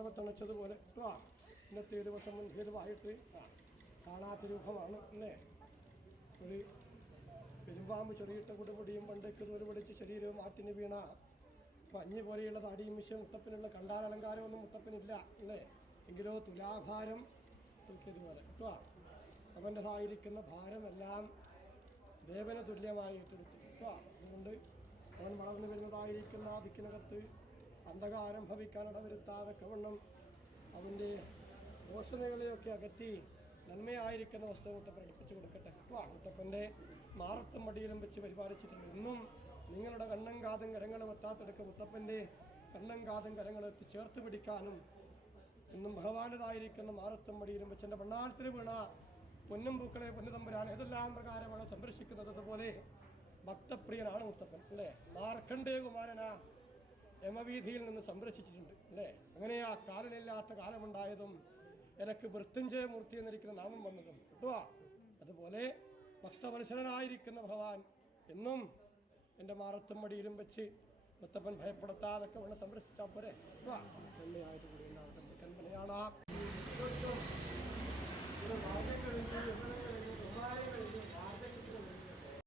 അറവത്തണച്ചതുപോലെ ഇന്നത്തെ ഒരു വർഷം മുൻഭേദമായിട്ട് കാണാത്ത രൂപമാണ് അല്ലേ. ഒരു പെരുമ്പാമ്പ് ചെറിയിട്ട കുടുപൊടിയും പണ്ടേക്ക് തോല് പൊടിച്ച് ശരീരവും ആറ്റിന് വീണ പഞ്ഞ് പോലെയുള്ള താടിയും മിശ്രം മുത്തപ്പനുള്ള കണ്ടാലലങ്കാരമൊന്നും മുത്തപ്പനില്ല അല്ലേ. എങ്കിലോ തുലാഭാരം തൂക്കിയതുപോലെ അവൻ്റെതായിരിക്കുന്ന ഭാരമെല്ലാം ദേവന് തുല്യമായി ഏറ്റെടുത്തു. അതുകൊണ്ട് അവൻ വളർന്നു വരുന്നതായിരിക്കുന്ന ദിക്കിനകത്ത് അന്ധകാരം ഭവിക്കാൻ ഇടവരുത്താതെ കവണ്ണം അവൻ്റെ ദോഷതകളെയൊക്കെ അകറ്റി നന്മയായിരിക്കുന്ന വസ്തു മുത്തപ്പൻ പഠിപ്പിച്ചു കൊടുക്കട്ടെ. മുത്തപ്പൻ്റെ മാറത്തും മടിയിലും വെച്ച് പരിപാലിച്ചിട്ടുണ്ട്. ഇന്നും നിങ്ങളുടെ കണ്ണും കാതും കരങ്ങളും എത്താത്തെടുക്കുക മുത്തപ്പൻ്റെ കണ്ണും കാതും കരങ്ങളെത്തി ചേർത്ത് പിടിക്കാനും ഇന്നും ഭഗവാൻ്റെതായിരിക്കുന്ന മാറത്തും മടിയിലും വെച്ച് എൻ്റെ പെണ്ണാളത്തിൽ വീണ പൊന്നും പൂക്കളെ പൊന്നുതമ്പുരാൻ ഏതെല്ലാം പ്രകാരമാണ് സംരക്ഷിക്കുന്നത്. അതുപോലെ ഭക്തപ്രിയനാണ് മുത്തപ്പൻ അല്ലേ. മാർക്കണ്ഡേയകുമാരനാ യമവീതിയിൽ നിന്ന് സംരക്ഷിച്ചിട്ടുണ്ട് അല്ലേ. അങ്ങനെ ആ കാലനില്ലാത്ത കാലമുണ്ടായതും എനിക്ക് മൃത്യുഞ്ജയമൂർത്തി എന്നിരിക്കുന്ന നാമം വന്നതും കിട്ടുക. അതുപോലെ ഭക്തവത്സരനായിരിക്കുന്ന ഭഗവാൻ എന്നും എൻ്റെ മാറത്തും മടിയിലും വെച്ച് മുത്തപ്പൻ ഭയപ്പെടുത്താതൊക്കെ വേണം സംരക്ഷിച്ചാൽ പോരെ. നന്മയായിട്ട് കൂടി ഉണ്ടാവട്ടെ. കൽപ്പനയാണ്.